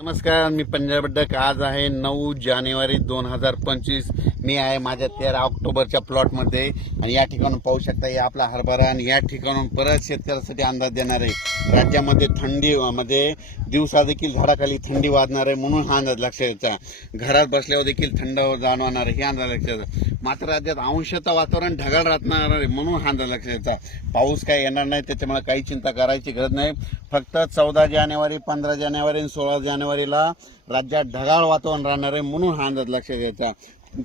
नमस्कार मी पंजाब डक. आज आहे नऊ जानेवारी दोन हजार पंचवीस. मी आहे माझ्या तेरा ऑक्टोबरच्या प्लॉटमध्ये आणि या ठिकाणून पाहू शकता हे आपला हरभरा आणि या ठिकाणून परत शेतकऱ्यासाठी अंदाज देणार आहे. राज्यामध्ये थंडी मध्ये दिवसा देखील झाडाखाली थंडी वाजणार आहे म्हणून हा अंदाज लक्षात यायचा घरात बसल्यावर देखील थंड जाणवणार आहे हे अंदाज लक्षात मात्र राज्यात अंशतः वातावरण ढगाळ राहणार आहे म्हणून हा अंदाज लक्षात यायचा पाऊस काय येणार नाही त्याच्यामुळे काही चिंता करायची गरज नाही. फक्त चौदा जानेवारी पंधरा जानेवारी आणि सोळा जानेवारीला राज्यात ढगाळ वातावरण राहणार आहे म्हणून हा अंदाज लक्षात घ्यायचा.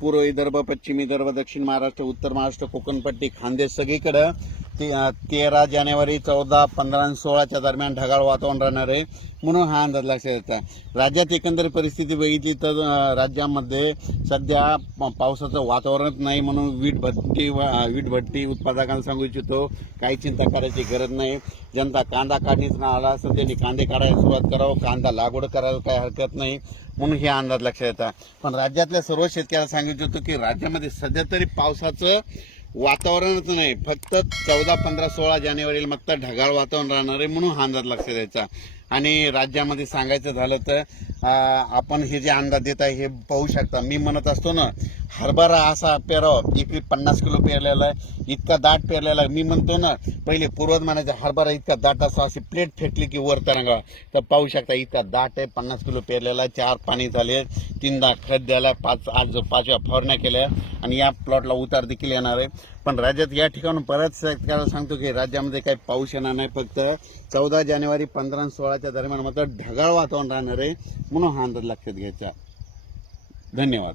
पूर्व विदर्भ पश्चिम विदर्भ दक्षिण महाराष्ट्र उत्तर महाराष्ट्र कोकणपट्टी खानदेश सगळीकडं ते तेरा जानेवारी चौदा पंधरा आणि सोळाच्या दरम्यान ढगाळ वातावरण राहणार आहे म्हणून हा अंदाज लक्षात येतात राज्यात एकंदरीत परिस्थिती बघितली तर राज्यामध्ये सध्या पावसाचं वातावरणच नाही म्हणून वीट भट्टी वीट भट्टी उत्पादकांना सांगू इच्छितो काही चिंता करायची गरज नाही. जनता कांदा काढणीच ना आला असं त्यांनी कांदे काढायला सुरुवात करावं कांदा लागवड करायला काही हरकत नाही म्हणून हे अंदाज लक्षात येतात पण राज्यातल्या सर्व शेतकऱ्याला सांगू इच्छितो की राज्यामध्ये सध्या तरी पावसाचं वातावरणच नाही. फक्त चौदा पंधरा सोळा जानेवारीला मात्र ढगाळ वातावरण राहणार आहे म्हणून हा अंदाज लक्षात द्यायचा आणि राज्यामध्ये सांगायचं झालं तर आपण हे जे अंदाज देत आहे हे पाहू शकता. मी म्हणत असतो ना हरभरा असा पेराव एकरी पन्नास किलो पेरलेला आहे इतका दाट पेरलेला आहे. मी म्हणतो ना पहिले पूर्वज म्हणायचा हरभरा इतका दाट असा अशी प्लेट फेकली की वर तरंगा. तर पाहू शकता इतका दाट आहे पन्नास किलो पेरलेला आहे चार पाणी झाले तीनदा खत द्यायला पाच आज पाचव्या फवारण्या केल्या आणि या प्लॉटला उतार देखील येणार आहे. पण राज्यात या ठिकाणून बऱ्याच शेतकऱ्याला सांगतो की राज्यामध्ये काही पाऊस येणार नाही फक्त चौदा जानेवारी पंधरा आणि सोळाच्या दरम्यान मात्र ढगाळ वातावरण राहणार आहे म्हणून हा अंदाज लक्षात घ्यायचा. धन्यवाद.